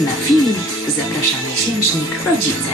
Na film zaprasza miesięcznik Rodzice.